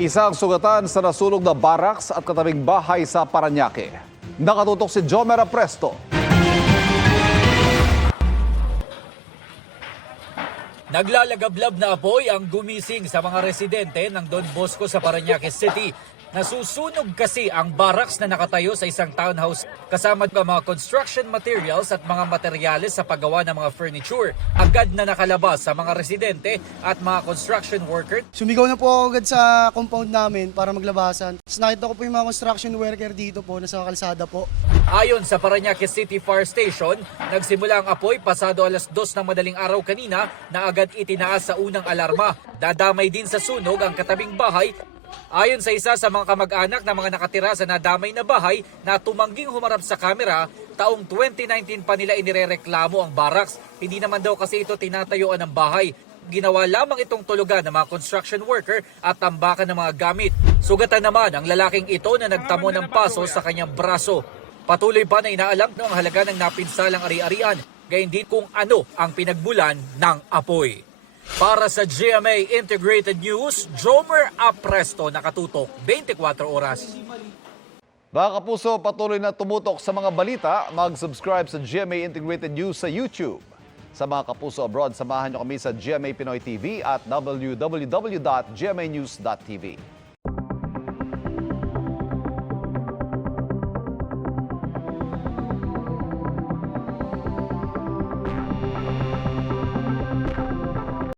Isang sugatan sa nasunog na barracks at katabing bahay sa Parañaque. Nakatutok si Jomera Presto. Naglalagablab na apoy ang gumising sa mga residente ng Don Bosco sa Parañaque City. Nasusunog kasi ang barracks na nakatayo sa isang townhouse kasama ng mga construction materials at mga materyales sa paggawa ng mga furniture. Agad na nakalabas sa mga residente at mga construction worker. Sumigaw na po ako agad sa compound namin para maglabasan. Tapos nakita ko po yung mga construction worker dito po, nasa kalsada po. Ayon sa Parañaque City Fire Station, nagsimula ang apoy pasado alas 2 ng madaling araw kanina na agad itinaas sa unang alarma. Dadamay din sa sunog ang katabing bahay. Ayon sa isa sa mga kamag-anak na mga nakatira sa nadamay na bahay na tumangging humarap sa kamera, taong 2019 pa nila inirereklamo ang barracks. Hindi naman daw kasi ito tinatayuan ng bahay. Ginawa lamang itong tulugan ng mga construction worker at tambakan ng mga gamit. Sugatan naman ang lalaking ito na nagtamo ng paso sa kanyang braso. Patuloy pa na inaalam ng halaga ng napinsalang ari-arian, gayon din kung ano ang pinagbulan ng apoy. Para sa GMA Integrated News, Jomer Apresto, nakatutok 24 oras. Mga kapuso, patuloy na tumutok sa mga balita. Mag-subscribe sa GMA Integrated News sa YouTube. Sa mga kapuso abroad, samahan niyo kami sa GMA Pinoy TV at www.gmanews.tv.